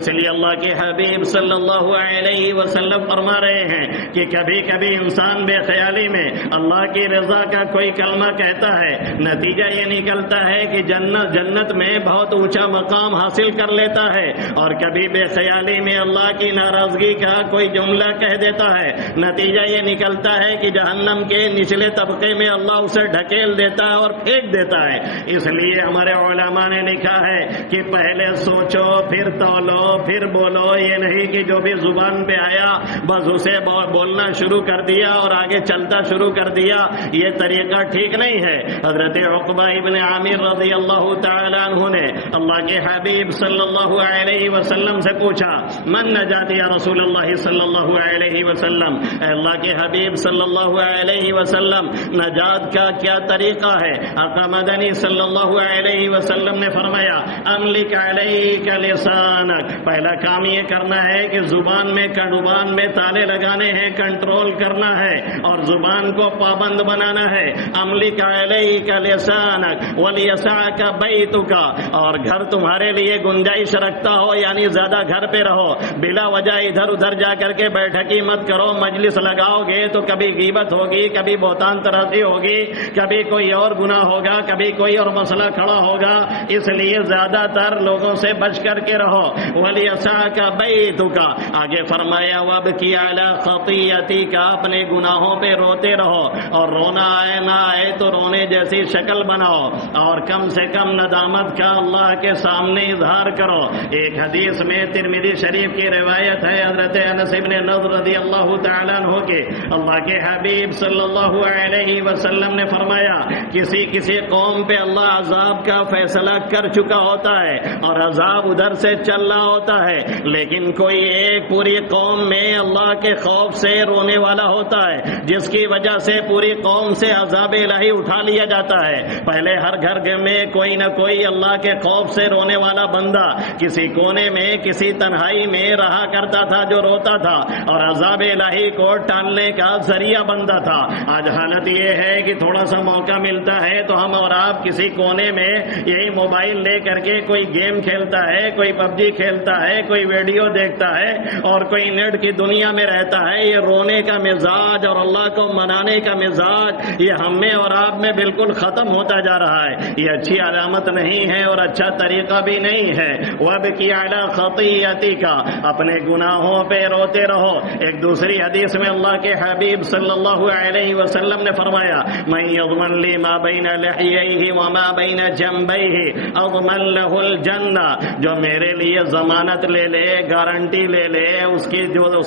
اس لیے اللہ کے حبیب صلی اللہ علیہ وسلم فرما رہے ہیں کہ کبھی کبھی انسان بے خیالی میں اللہ کی رضا کا کوئی کلمہ کہتا ہے، نتیجہ یہ نکلتا ہے کہ جنت میں بہت اونچا مقام حاصل کر لیتا ہے، اور کبھی بے خیالی میں اللہ کی ناراضگی کا کوئی جملہ کہہ دیتا ہے، نتیجہ یہ نکلتا ہے کہ جہنم کے نچلے طبقے میں اللہ اسے ڈھکیل دیتا ہے اور پھینک دیتا ہے۔ اس لیے ہمارے علماء نے لکھا ہے کہ پہلے سوچو پھر تولو پھر بولو، یہ نہیں کہ جو بھی زبان پہ آیا بس اسے بولنا شروع کر دیا اور آگے چلتا شروع کر دیا، یہ طریقہ ٹھیک نہیں ہے۔ حضرت عقبہ ابن عامر رضی اللہ تعالیٰ عنہ نے اللہ کے حبیب صلی اللہ علیہ وسلم سے پوچھا، من نجات یا رسول اللہ صلی اللہ علیہ وسلم، اے اللہ کے حبیب صلی اللہ علیہ وسلم نجات کا کیا طریقہ ہے؟ آقا مدنی صلی اللہ علیہ وسلم نے فرمایا، املک علیک لسانک، پہلا کام یہ کرنا ہے کہ زبان میں تالے لگانے ہیں، کنٹرول کرنا ہے اور زبان کو پابند بنانا ہے۔ املک علیک لسانک ولیسعک بیتک، اور گھر تمہارے لیے گنجائش رکھتا ہو، یعنی زیادہ گھر پہ رہو، بلا وجہ ادھر ادھر جا کر کے بیٹھکی مت کرو، مجلس لگاؤ گے تو کبھی غیبت ہوگی، کبھی بہتان ترازی ہوگی، کبھی کوئی اور گناہ ہوگا، کبھی کوئی اور مسئلہ کھڑا ہوگا، اس لیے زیادہ تر لوگوں سے بچ کر کے رہو۔ وَلِيَسَعْكَ بَيْتُكَ، آگے فرمایا وَابْكِ عَلَى خَطِيئَتِكَ، اپنے گناہوں پہ روتے رہو، اور رونا آئے نہ آئے تو رونے جیسی شکل بناؤ، اور کم سے کم ندامت کا اللہ کے سامنے اظہار کرو۔ ایک حدیث میں ترمذی شریف کی روایت ہے، حضرت انس بن نضر رضی اللہ تعالیٰ عنہ کے اللہ کے حبیب صلی اللہ علیہ وسلم نے فرمایا، کسی قوم پہ اللہ عذاب کا فیصلہ کر چکا ہوتا ہے اور عذاب ادھر سے چل رہا ہوتا ہے، لیکن کوئی ایک پوری قوم میں اللہ کے خوف سے رونے والا ہوتا ہے، جس کی وجہ سے پوری قوم سے عذاب الہی اٹھا لیا جاتا ہے۔ پہلے ہر گھر میں کوئی نہ کوئی اللہ کے خوف سے رونے والا بندہ کسی کونے میں کسی تنہائی میں رہا کرتا تھا جو روتا تھا اور عذاب الہی کو ٹالنے کا ذریعہ بنتا تھا۔ آج حالت یہ ہے کہ تھوڑا سا موقع ملتا ہے تو ہم اور آپ کسی کونے میں یہی موبائل لے کر کے کوئی گیم کھیلتا ہے، کوئی پب جی کھیلتا ہے، کوئی ویڈیو دیکھتا ہے، اور کوئی نیٹ کی دنیا میں رہتا ہے۔ یہ رونے کا مزاج اور اللہ کو منانے کا مزاج یہ ہم میں اور آپ میں بالکل ختم ہوتا جا رہا ہے۔ یہ اچھی علامت نہیں ہے اور اچھا طریقہ بھی نہیں ہے۔ وَابْكِ عَلَى خَطِيئَتِكَ، اپنے گناہوں پہ روتے رہو۔ ایک دوسری حدیث میں اللہ کے حبیب صلی اللہ علیہ وسلم نے فرمایا، مَن يَضْمَنْ لِي مَا بَيْنَ لِحْيَيْهِ وَمَا بَيْنَ جَنبَيْهِ أَضْمَنْ لَهُ الْجَنَّةَ، جو میرے لیے ضمانت لے لے، گارنٹی لے لے، اس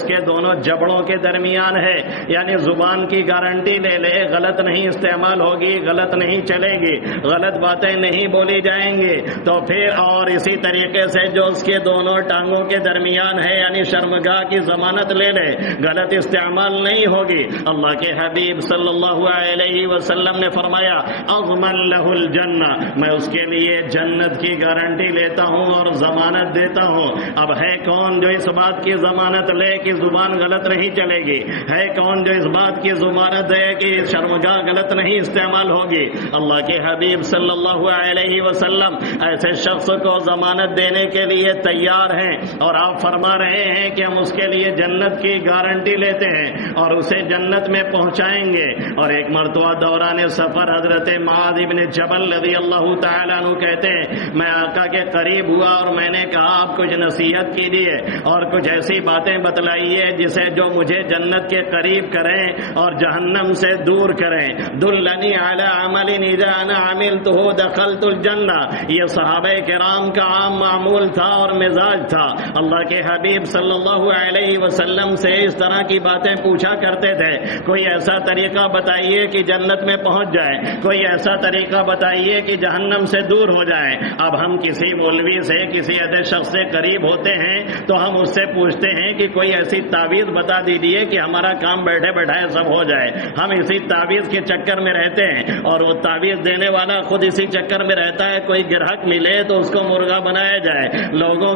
کے دونوں جبڑوں کے درمیان ہے، یعنی زبان کی گارنٹی لے لے، غلط نہیں استعمال ہوگی، غلط نہیں چلے گی، غلط باتیں نہیں بولی جائیں گی، تو پھر اور اسی طریقے سے جو اس کے دونوں ٹانگوں کے درمیان ہے، یعنی شرمگاہ کی ضمانت لے لے، غلط استعمال نہیں ہوگی۔ اللہ کے حبیب صلی اللہ علیہ وسلم نے فرمایا، اضمن لہ الجنہ، میں اس کے لیے جنت کی گارنٹی لیتا ہوں اور ضمانت دیتا ہوں۔ اب ہے کون جو اس بات کی ضمانت لے کہ زبان غلط نہیں چلے گی؟ ہے کون جو اس بات کی ضمانت دے کہ شرمگاہ غلط نہیں استعمال ہوگی؟ اللہ کے حبیب صلی اللہ علیہ وسلم ایسے شخص کو ضمانت دینے کے لیے تیار ہیں، اور آپ فرما رہے ہیں کہ ہم اس کے لیے جنت کی گارنٹی لیتے ہیں اور اسے جنت میں پہنچائیں گے۔ اور ایک مرتبہ دوران سفر حضرت معاذ بن جبل رضی اللہ تعالیٰ عنہ کہتے ہیں، میں آقا کے قریب ہوا اور میں نے کہا، آپ کچھ نصیحت کیجیے اور کچھ ایسی باتیں بتلائیے جسے جو مجھے جنت کے قریب کریں اور جہنم سے دور کریں۔ دلنی علی عمل اذا انا عملتہ دخلت الجنہ، یہ صحابہ کرام کا عام معمول تھا اور مزاج تھا۔ اللہ کے حبیب صلی اللہ علیہ وسلم سے اس طرح کی باتیں پوچھا کرتے تھے، کوئی ایسا طریقہ بتائیے کہ جنت میں پہنچ جائے، کوئی ایسا طریقہ بتائیے کہ جہنم سے دور ہو جائے۔ اب ہم کسی مولوی سے، کسی ایسے شخص سے قریب ہوتے ہیں تو ہم اس سے پوچھتے ہیں کہ کوئی ایسی تعویذ بتا دیجیے کہ ہمارا کام بیٹھے بیٹھائے سب ہو جائے۔ ہم اسی تعویذ کے چکر میں رہتے ہیں اور وہ تعویذ دینے والا خود اسی چکر میں رہتا ہے، کوئی گراہک ملے تو اس کو مرغا بنایا جائے، لوگوں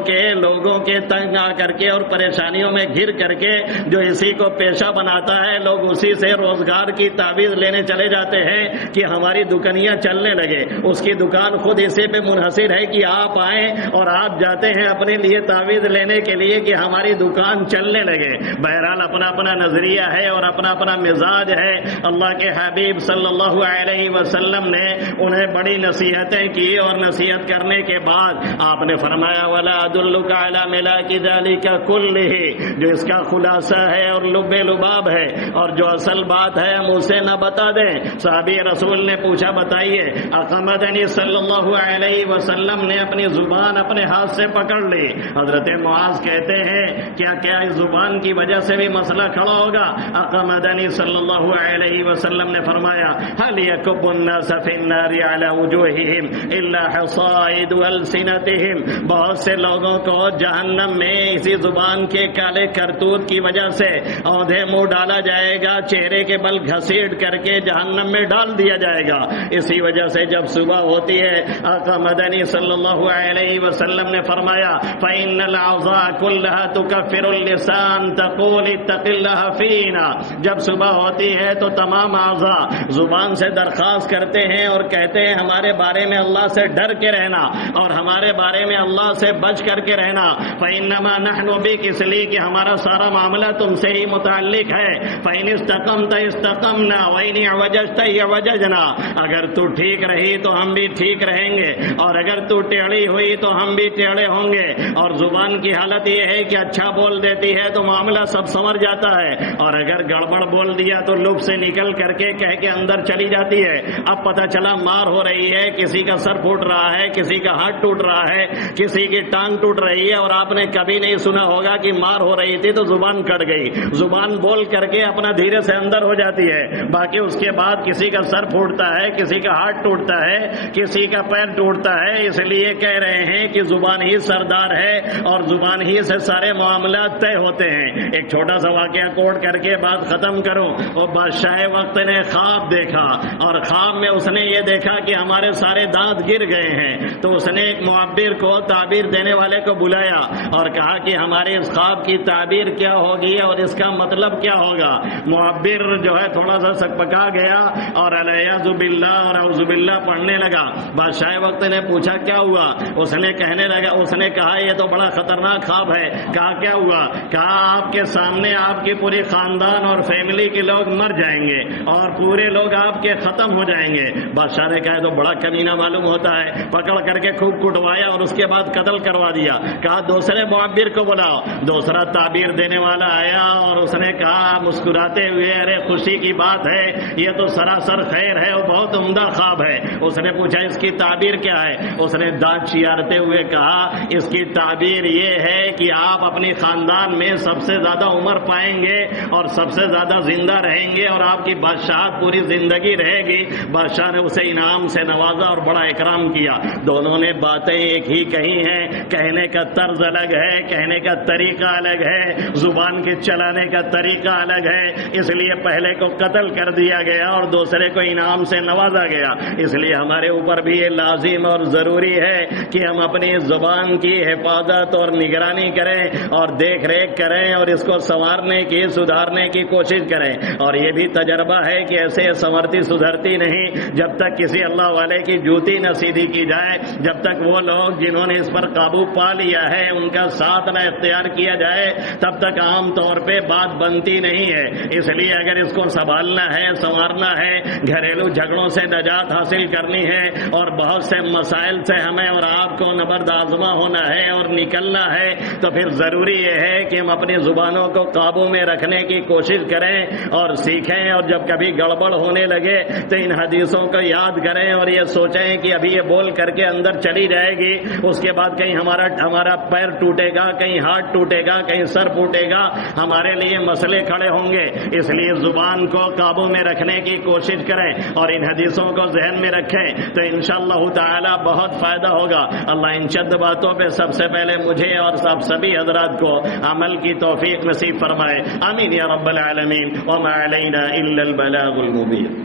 کے تنگ آ کر کے اور پریشانیوں میں گھر کر کے جو اسی کو پیشہ بناتا ہے، لوگ اسی سے روزگار کی تعویذ لینے چلے جاتے ہیں کہ ہماری دکانیاں چلنے لگے۔ اس کی دکان خود اسی پہ منحصر ہے کہ آپ آئیں اور آپ جاتے ہیں اپنے اپنے لیے تعویذ لینے کے لیے کہ ہماری دکان چلنے لگے. بہرحال اپنا اپنا نظریہ ہے اور اپنا اپنا مزاج ہے. اللہ کے حبیب صلی اللہ علیہ وسلم نے انہیں بڑی نصیحتیں کی اور نصیحت کرنے کے بعد آپ نے فرمایا وَلَا أَدُلُّكَ عَلَى مِلَاكِ ذَلِكَ كُلِّهِ، جو اس کا خلاصہ ہے اور لب لباب ہے اور جو اصل بات ہے ہم اسے نہ بتا دیں. صحابی رسول نے پوچھا بتائیے. اقامدنی صلی اللہ علیہ وسلم نے اپنی زبان اپنے ہاتھ سے پکڑ لی. حضرت معاذ کہتے ہیں کیا اس زبان کی وجہ سے بھی مسئلہ کھڑا ہوگا؟ اقامدنی صلی اللہ علیہ وسلم نے فرمایا هل يكب الناس في النار على وجوههم الا حصائد السنتهم، بہت سے لوگوں کو جہنم میں اسی زبان کے کالے کرتوت کی وجہ سے اوندھے منہ ڈالا جائے گا، چہرے کے بل گھسیٹ کر کے جہنم میں ڈال دیا جائے گا. اسی وجہ سے جب صبح ہوتی ہے آقا مدنی صلی اللہ علیہ وسلم نے فرمایا فإن الأعضاء كلها تكفر اللسان تقول اتق الله فينا، جب صبح ہوتی ہے تو تمام اعضاء زبان سے درخواست کرتے ہیں اور کہتے ہیں ہمارے بارے میں اللہ سے ڈر کے رہنا اور ہمارے بارے میں اللہ سے بچ کر کے رہنا. فإنما نحن بك، اس لیے کہ ہمارا سارا معاملہ تم سے ہی متعلق ہے. فإن استقمت استقمنا وإن اعوججت اعوججنا، اگر تو ٹھیک رہی تو ہم بھی ٹھیک رہیں گے اور اگر تو ٹیڑھی ہوئی تو ہم بھی ٹیڑھے ہوں گے. اور زبان کی حالت یہ ہے کہ اچھا بول دیتی ہے تو معاملہ سب سنور جاتا ہے اور اگر گڑبڑ بول دیا تو لب سے نکل کر کے کہہ کے اندر چلی جاتی ہے. اب پتہ چلا مار ہو رہی ہے، کسی کا سر پھوٹ رہا ہے، کسی کا ہاتھ ٹوٹ رہا ہے، کسی کی ٹانگ ٹوٹ رہی ہے اور آپ نے کبھی نہیں سنا ہوگا کہ مار ہو رہی تھی تو زبان کٹ گئی. زبان بول کر کے اپنا دھیرے سے اندر ہو جاتی ہے. باقی اس کے بعد کسی کا سر پھوٹتا ہے، کسی کا ہاتھ ٹوٹتا ہے، کسی کا پیر ٹوٹتا ہے. اس لیے کہہ رہے ہیں کہ زبان ہی سردار ہے اور زبان ہی سے سارے معاملات طے ہوتے ہیں. ایک چھوٹا سا واقعہ کوٹ کر کے بات ختم کروں. اور بادشاہ وقت نے خواب دیکھا اور خواب میں اس نے یہ دیکھا کہ ہمارے سارے دانت گر گئے ہیں. تو اس نے ایک معبر کو، تعبیر دینے والے کو بلایا اور کہا کہ ہمارے اس خواب کی تعبیر کیا ہوگی اور اس کا مطلب کیا ہوگا. معبر جو ہے تھوڑا سا سکپکا گیا اور الیاذ باللہ اور اعوذ باللہ پڑھنے لگا. بادشاہ وقت نے پوچھا کیا ہوا؟ اس نے کہنے لگا، اس نے کہا یہ تو بڑا خطرناک خواب ہے. کہا کیا ہوا؟ کہا آپ کے سامنے آپ کی پوری خاندان اور فیملی کے لوگ مر جائیں گے اور پورے لوگ آپ کے ختم ہو جائیں گے. بادشاہ نے کہا تو بڑا کمینہ معلوم ہوتا ہے. پکڑ کر کے خوب کٹوایا اور اس کے بعد قتل کروا دیا. کہا دوسرے معبر کو بلاؤ. دوسرا تعبیر دینے والا آیا اور اس نے کہا مسکراتے ہوئے ارے خوشی کی بات ہے، یہ تو سراسر خیر ہے اور بہت عمدہ خواب ہے. اس نے پوچھا اس کی تعبیر کیا ہے؟ اس نے دانت چیارتے ہوئے کہا اس کی تعبیر یہ ہے کہ آپ اپنی خاندان میں سب سے زیادہ عمر پائیں گے اور سب سے زیادہ زندہ رہیں گے اور آپ کی بادشاہت پوری زندگی رہے گی. بادشاہ نے اسے انعام سے نوازا اور بڑا اکرام کیا. دونوں نے باتیں ایک ہی کہی ہیں، کہنے کا طرز الگ ہے، کہنے کا طریقہ الگ ہے، زبان کے چلانے کا طریقہ الگ ہے. اس لیے پہلے کو قتل کر دیا گیا اور دوسرے کو انعام سے نوازا گیا. اس لیے ہمارے اوپر بھی یہ لازم اور ضروری ہے کہ ہم اپنی زبان کی حفاظت اور نگرانی کریں اور دیکھ ریکھ کریں اور اس کو سنوارنے کی، سدھارنے کی کوشش کریں. اور یہ بھی تجربہ ہے کہ ایسے سنورتی سدھرتی نہیں جب تک کسی اللہ والے کی جوتی نہ سیدھی کی جائے، جب تک وہ لوگ جنہوں نے اس پر قابو پا لیا ہے ان کا ساتھ نہ اختیار کیا جائے تب تک عام طور پہ بات بنتی نہیں ہے. اس لیے اگر اس کو سنبھالنا ہے، سنوارنا ہے، گھریلو جھگڑوں سے نجات حاصل کرنی ہے اور بہت سے مسائل سے ہمیں اور آپ کو نبرد آزما ہونا ہے اور نکلنا ہے تو پھر ضروری یہ ہے کہ ہم اپنی زبانوں کو قابو میں رکھنے کی کوشش کریں اور سیکھیں. اور جب کبھی گڑبڑ ہونے لگے تو ان حدیثوں کو یاد کریں اور یہ سوچیں کہ ابھی یہ بول کر کے اندر چلی جائے گی، اس کے بعد کہیں ہمارا پیر ٹوٹے گا، کہیں ہاتھ ٹوٹے گا، کہیں سر پھوٹے گا، ہمارے لیے مسئلے کھڑے ہوں گے. اس لیے زبان کو قابو میں رکھنے کی کوشش کریں اور ان حدیثوں کو ذہن میں رکھیں تو انشاءاللہ تعالی بہت فائدہ ہوگا. اللہ ان چند باتوں پہ سب سے پہلے مجھے اور سبھی حضرات کو عمل کی توفیق نصیب فرمائے. آمین یا رب العالمین. وما علینا الا البلاغ المبین.